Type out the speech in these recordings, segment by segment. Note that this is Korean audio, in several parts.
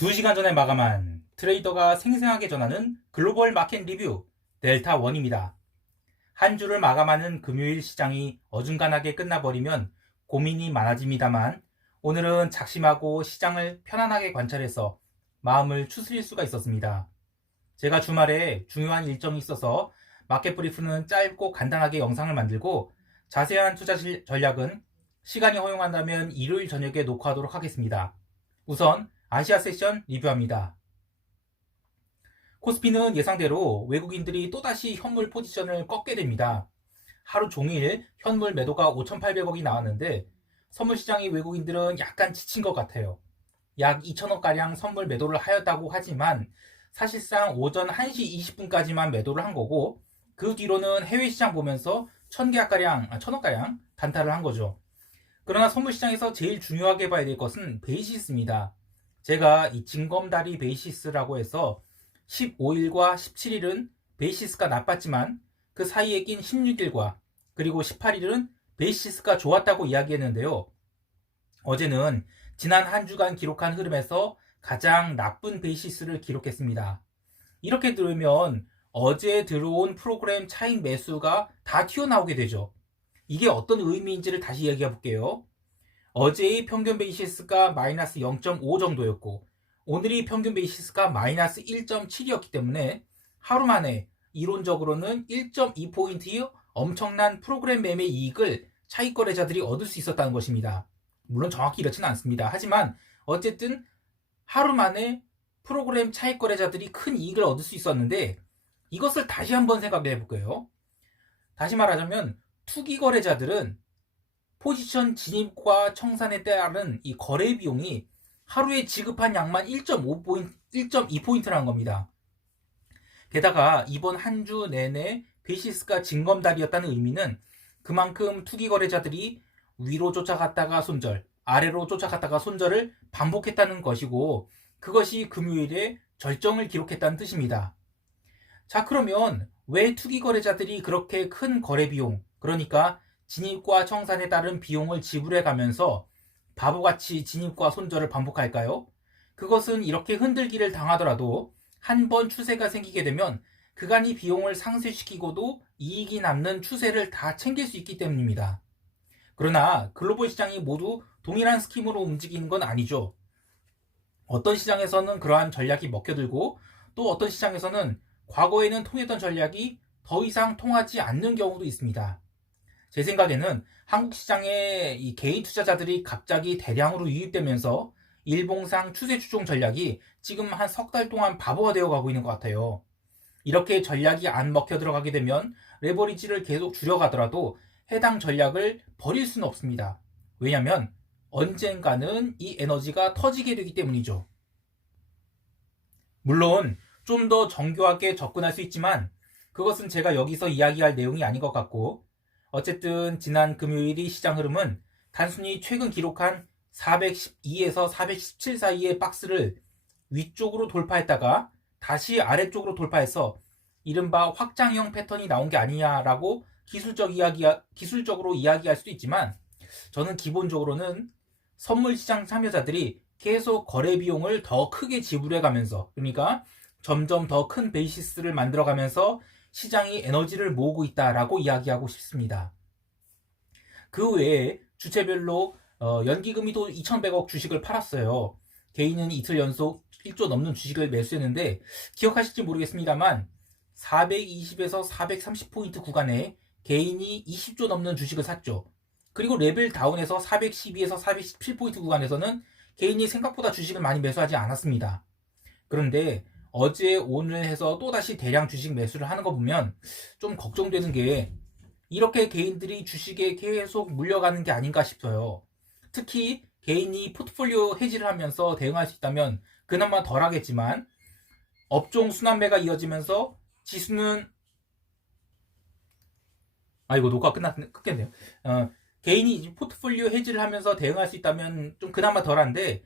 2시간 전에 마감한 트레이더가 생생하게 전하는 글로벌 마켓 리뷰 델타1입니다. 한 주를 마감하는 금요일 시장이 어중간하게 끝나버리면 고민이 많아집니다만 오늘은 작심하고 시장을 편안하게 관찰해서 마음을 추스릴 수가 있었습니다. 제가 주말에 중요한 일정이 있어서 마켓 브리프는 짧고 간단하게 영상을 만들고 자세한 투자 전략은 시간이 허용한다면 일요일 저녁에 녹화하도록 하겠습니다. 우선 아시아 세션 리뷰합니다. 코스피는 예상대로 외국인들이 또다시 현물 포지션을 꺾게 됩니다. 하루 종일 현물 매도가 5,800억이 나왔는데 선물시장의 외국인들은 약간 지친 것 같아요. 약 2천억가량 선물 매도를 하였다고 하지만 사실상 오전 1시 20분까지만 매도를 한 거고 그 뒤로는 해외시장 보면서 1,000억가량 단타를 한 거죠. 그러나 선물시장에서 제일 중요하게 봐야 될 것은 베이시스입니다. 제가 이 징검다리 베이시스라고 해서 15일과 17일은 베이시스가 나빴지만 그 사이에 낀 16일과 그리고 18일은 베이시스가 좋았다고 이야기했는데요. 어제는 지난 한 주간 기록한 흐름에서 가장 나쁜 베이시스를 기록했습니다. 이렇게 들으면 어제 들어온 프로그램 차익 매수가 다 튀어나오게 되죠. 이게 어떤 의미인지를 다시 이야기해 볼게요. 어제의 평균 베이시스가 마이너스 0.5 정도였고 오늘의 평균 베이시스가 마이너스 1.7이었기 때문에 하루 만에 이론적으로는 1.2포인트의 엄청난 프로그램 매매 이익을 차익 거래자들이 얻을 수 있었다는 것입니다. 물론 정확히 이렇지는 않습니다. 하지만 어쨌든 하루 만에 프로그램 차익 거래자들이 큰 이익을 얻을 수 있었는데 이것을 다시 한번 생각해 볼게요. 다시 말하자면 투기 거래자들은 포지션 진입과 청산에 따른 이 거래 비용이 하루에 지급한 양만 1.2포인트라는 겁니다. 게다가 이번 한 주 내내 베이시스가 징검다리였다는 의미는 그만큼 투기 거래자들이 위로 쫓아갔다가 손절, 아래로 쫓아갔다가 손절을 반복했다는 것이고 그것이 금요일에 절정을 기록했다는 뜻입니다. 자, 그러면 왜 투기 거래자들이 그렇게 큰 거래 비용, 그러니까 진입과 청산에 따른 비용을 지불해 가면서 바보같이 진입과 손절을 반복할까요? 그것은 이렇게 흔들기를 당하더라도 한 번 추세가 생기게 되면 그간의 비용을 상쇄시키고도 이익이 남는 추세를 다 챙길 수 있기 때문입니다. 그러나 글로벌 시장이 모두 동일한 스킴으로 움직이는 건 아니죠. 어떤 시장에서는 그러한 전략이 먹혀들고 또 어떤 시장에서는 과거에는 통했던 전략이 더 이상 통하지 않는 경우도 있습니다. 제 생각에는 한국 시장에 이 개인 투자자들이 갑자기 대량으로 유입되면서 일봉상 추세 추종 전략이 지금 한 석 달 동안 바보가 되어 가고 있는 것 같아요. 이렇게 전략이 안 먹혀 들어가게 되면 레버리지를 계속 줄여가더라도 해당 전략을 버릴 수는 없습니다. 왜냐하면 언젠가는 이 에너지가 터지게 되기 때문이죠. 물론 좀 더 정교하게 접근할 수 있지만 그것은 제가 여기서 이야기할 내용이 아닌 것 같고 어쨌든 지난 금요일의 시장 흐름은 단순히 최근 기록한 412에서 417 사이의 박스를 위쪽으로 돌파했다가 다시 아래쪽으로 돌파해서 이른바 확장형 패턴이 나온 게 아니냐라고 기술적으로 이야기할 수도 있지만 저는 기본적으로는 선물시장 참여자들이 계속 거래 비용을 더 크게 지불해 가면서 그러니까 점점 더 큰 베이시스를 만들어 가면서 시장이 에너지를 모으고 있다라고 이야기하고 싶습니다. 그 외에 주체별로 연기금이도 2,100억 주식을 팔았어요. 개인은 이틀 연속 1조 넘는 주식을 매수했는데 기억하실지 모르겠습니다만 420에서 430포인트 구간에 개인이 20조 넘는 주식을 샀죠. 그리고 레벨 다운에서 412에서 417포인트 구간에서는 개인이 생각보다 주식을 많이 매수하지 않았습니다. 그런데 어제 오늘 해서 또다시 대량 주식 매수를 하는 거 보면 좀 걱정되는 게 이렇게 개인들이 주식에 계속 물려가는 게 아닌가 싶어요. 특히 개인이 포트폴리오 해지를 하면서 대응할 수 있다면 그나마 덜 하겠지만 업종 순환매가 이어지면서 지수는 이거 녹화 끝겠네요. 개인이 포트폴리오 해지를 하면서 대응할 수 있다면 좀 그나마 덜한데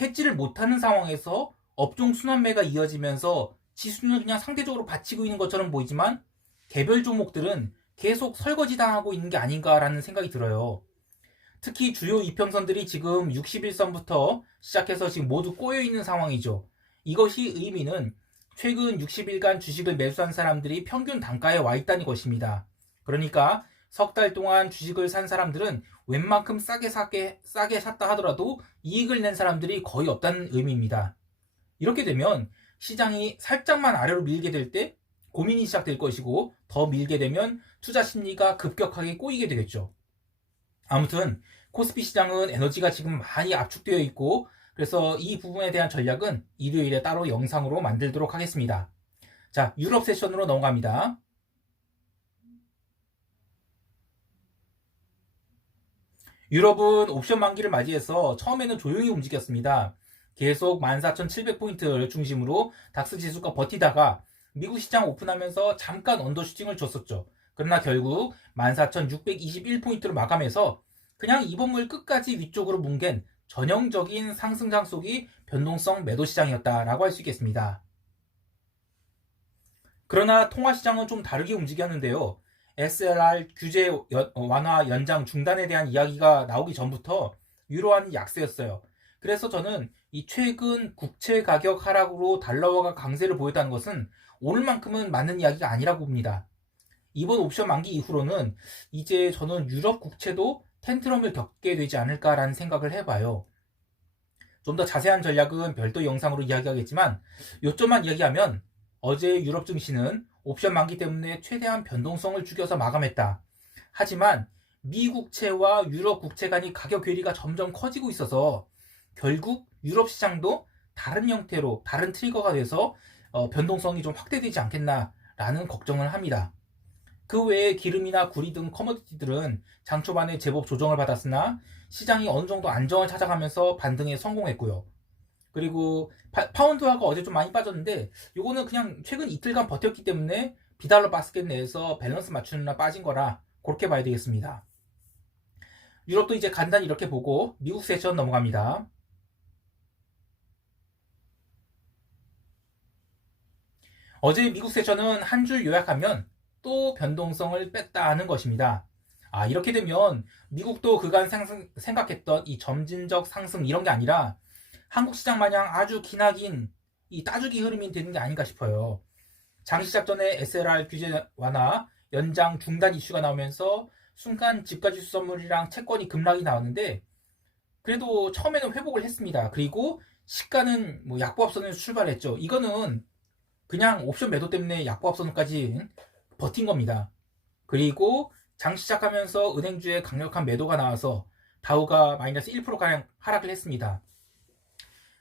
해지를 못하는 상황에서 업종 순환매가 이어지면서 지수는 그냥 상대적으로 받치고 있는 것처럼 보이지만 개별 종목들은 계속 설거지 당하고 있는 게 아닌가라는 생각이 들어요. 특히 주요 이평선들이 지금 61선부터 시작해서 지금 모두 꼬여있는 상황이죠. 이것이 의미는 최근 60일간 주식을 매수한 사람들이 평균 단가에 와 있다는 것입니다. 그러니까 석 달 동안 주식을 산 사람들은 웬만큼 싸게 샀다 하더라도 이익을 낸 사람들이 거의 없다는 의미입니다. 이렇게 되면 시장이 살짝만 아래로 밀게 될 때 고민이 시작될 것이고, 더 밀게 되면 투자 심리가 급격하게 꼬이게 되겠죠. 아무튼 코스피 시장은 에너지가 지금 많이 압축되어 있고, 그래서 이 부분에 대한 전략은 일요일에 따로 영상으로 만들도록 하겠습니다. 자, 유럽 세션으로 넘어갑니다. 유럽은 옵션 만기를 맞이해서 처음에는 조용히 움직였습니다. 계속 14,700포인트를 중심으로 닥스 지수가 버티다가 미국 시장 오픈하면서 잠깐 언더슈팅을 줬었죠. 그러나 결국 14,621포인트로 마감해서 그냥 이번물 끝까지 위쪽으로 뭉갠 전형적인 상승장 속이 변동성 매도 시장이었다라고 할 수 있겠습니다. 그러나 통화시장은 좀 다르게 움직였는데요. SLR 규제 완화 연장 중단에 대한 이야기가 나오기 전부터 유로화는 약세였어요. 그래서 저는 이 최근 국채 가격 하락으로 달러화가 강세를 보였다는 것은 오늘만큼은 맞는 이야기가 아니라고 봅니다. 이번 옵션 만기 이후로는 이제 저는 유럽 국채도 텐트럼을 겪게 되지 않을까라는 생각을 해봐요. 좀 더 자세한 전략은 별도 영상으로 이야기하겠지만, 요점만 이야기하면 어제 유럽 증시는 옵션 만기 때문에 최대한 변동성을 죽여서 마감했다. 하지만 미국채와 유럽 국채 간의 가격 괴리가 점점 커지고 있어서 결국 유럽 시장도 다른 형태로, 다른 트리거가 돼서 변동성이 좀 확대되지 않겠나라는 걱정을 합니다. 그 외에 기름이나 구리 등 커머디티들은 장 초반에 제법 조정을 받았으나 시장이 어느 정도 안정을 찾아가면서 반등에 성공했고요. 그리고 파운드화가 어제 좀 많이 빠졌는데, 요거는 그냥 최근 이틀간 버텼기 때문에 비달러 바스켓 내에서 밸런스 맞추느라 빠진 거라 그렇게 봐야 되겠습니다. 유럽도 이제 간단히 이렇게 보고 미국 세션 넘어갑니다. 어제 미국 세션은 한 줄 요약하면 또 변동성을 뺐다는 것입니다. 이렇게 되면 미국도 그간 생각했던 이 점진적 상승 이런 게 아니라 한국 시장 마냥 아주 기나긴 이 따주기 흐름이 되는 게 아닌가 싶어요. 장 시작 전에 SLR 규제 완화 연장 중단 이슈가 나오면서 순간 집가지수 선물이랑 채권이 급락이 나왔는데, 그래도 처음에는 회복을 했습니다. 그리고 시가는 뭐 약보합선에서 출발했죠. 이거는 그냥 옵션 매도 때문에 약보합선까지 버틴 겁니다. 그리고 장 시작하면서 은행주에 강력한 매도가 나와서 다우가 마이너스 1%가량 하락을 했습니다.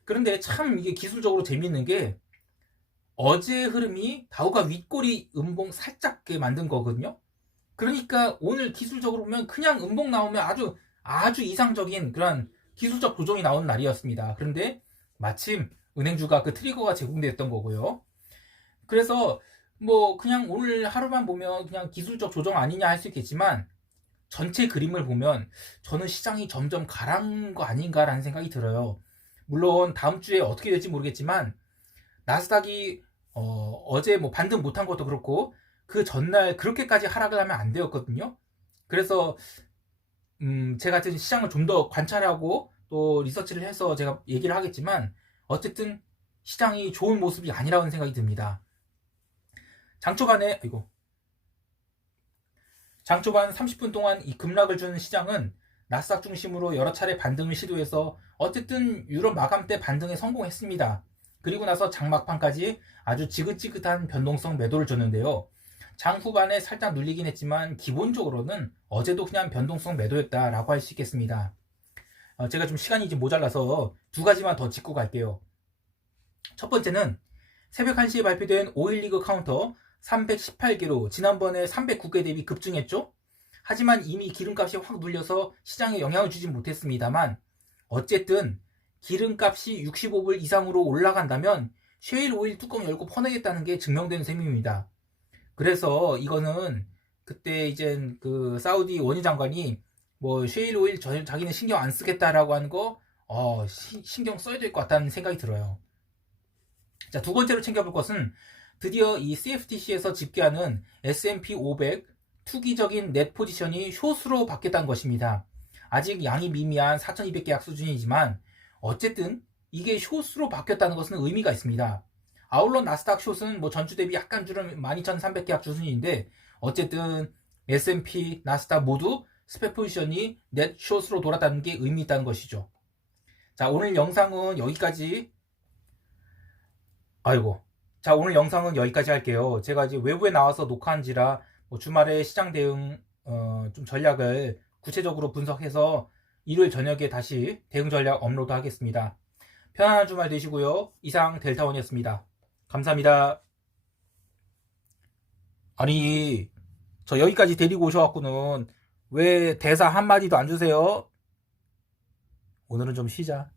그런데 참 이게 기술적으로 재미있는 게, 어제 흐름이 다우가 윗꼬리 음봉 살짝 만든 거거든요. 그러니까 오늘 기술적으로 보면 그냥 음봉 나오면 아주 이상적인 그런 기술적 조정이 나오는 날이었습니다. 그런데 마침 은행주가 그 트리거가 제공됐던 거고요. 그래서 뭐 그냥 오늘 하루만 보면 그냥 기술적 조정 아니냐 할 수 있겠지만, 전체 그림을 보면 저는 시장이 점점 가라앉은 거 아닌가라는 생각이 들어요. 물론 다음 주에 어떻게 될지 모르겠지만, 나스닥이 어제 뭐 반등 못한 것도 그렇고 그 전날 그렇게까지 하락을 하면 안 되었거든요. 그래서 제가 지금 시장을 좀 더 관찰하고 또 리서치를 해서 제가 얘기를 하겠지만, 어쨌든 시장이 좋은 모습이 아니라는 생각이 듭니다. 장초반 30분 동안 이 급락을 준 시장은 나스닥 중심으로 여러 차례 반등을 시도해서 어쨌든 유럽 마감 때 반등에 성공했습니다. 그리고 나서 장막판까지 아주 지긋지긋한 변동성 매도를 줬는데요. 장 후반에 살짝 눌리긴 했지만 기본적으로는 어제도 그냥 변동성 매도였다라고 할 수 있겠습니다. 제가 좀 시간이 좀 모자라서 두 가지만 더 짚고 갈게요. 첫 번째는 새벽 1시에 발표된 오일리그 카운터 318개로 지난번에 309개 대비 급증했죠. 하지만 이미 기름값이 확 눌려서 시장에 영향을 주진 못했습니다만, 어쨌든 기름값이 65불 이상으로 올라간다면 셰일 오일 뚜껑 열고 퍼내겠다는 게 증명된 셈입니다. 그래서 이거는 그때 이제 그 사우디 원유 장관이 뭐 셰일 오일 자기는 신경 안 쓰겠다라고 하는 거 신경 써야 될 것 같다는 생각이 들어요. 자, 두 번째로 챙겨볼 것은 드디어 이 CFTC에서 집계하는 S&P 500 투기적인 넷 포지션이 숏으로 바뀌었다는 것입니다. 아직 양이 미미한 4,200계약 수준이지만 어쨌든 이게 숏으로 바뀌었다는 것은 의미가 있습니다. 아울러 나스닥 숏은 뭐 전주 대비 약간 줄은 12,300계약 수준인데 어쨌든 S&P, 나스닥 모두 스펙 포지션이 넷 숏으로 돌았다는 게 의미 있다는 것이죠. 자, 오늘 영상은 여기까지. 자, 오늘 영상은 여기까지 할게요. 제가 이제 외부에 나와서 녹화한지라 뭐 주말에 시장 대응 좀 전략을 구체적으로 분석해서 일요일 저녁에 다시 대응 전략 업로드 하겠습니다. 편안한 주말 되시고요. 이상 델타원이었습니다. 감사합니다. 아니, 저 여기까지 데리고 오셔갖고는 왜 대사 한마디도 안 주세요? 오늘은 좀 쉬자.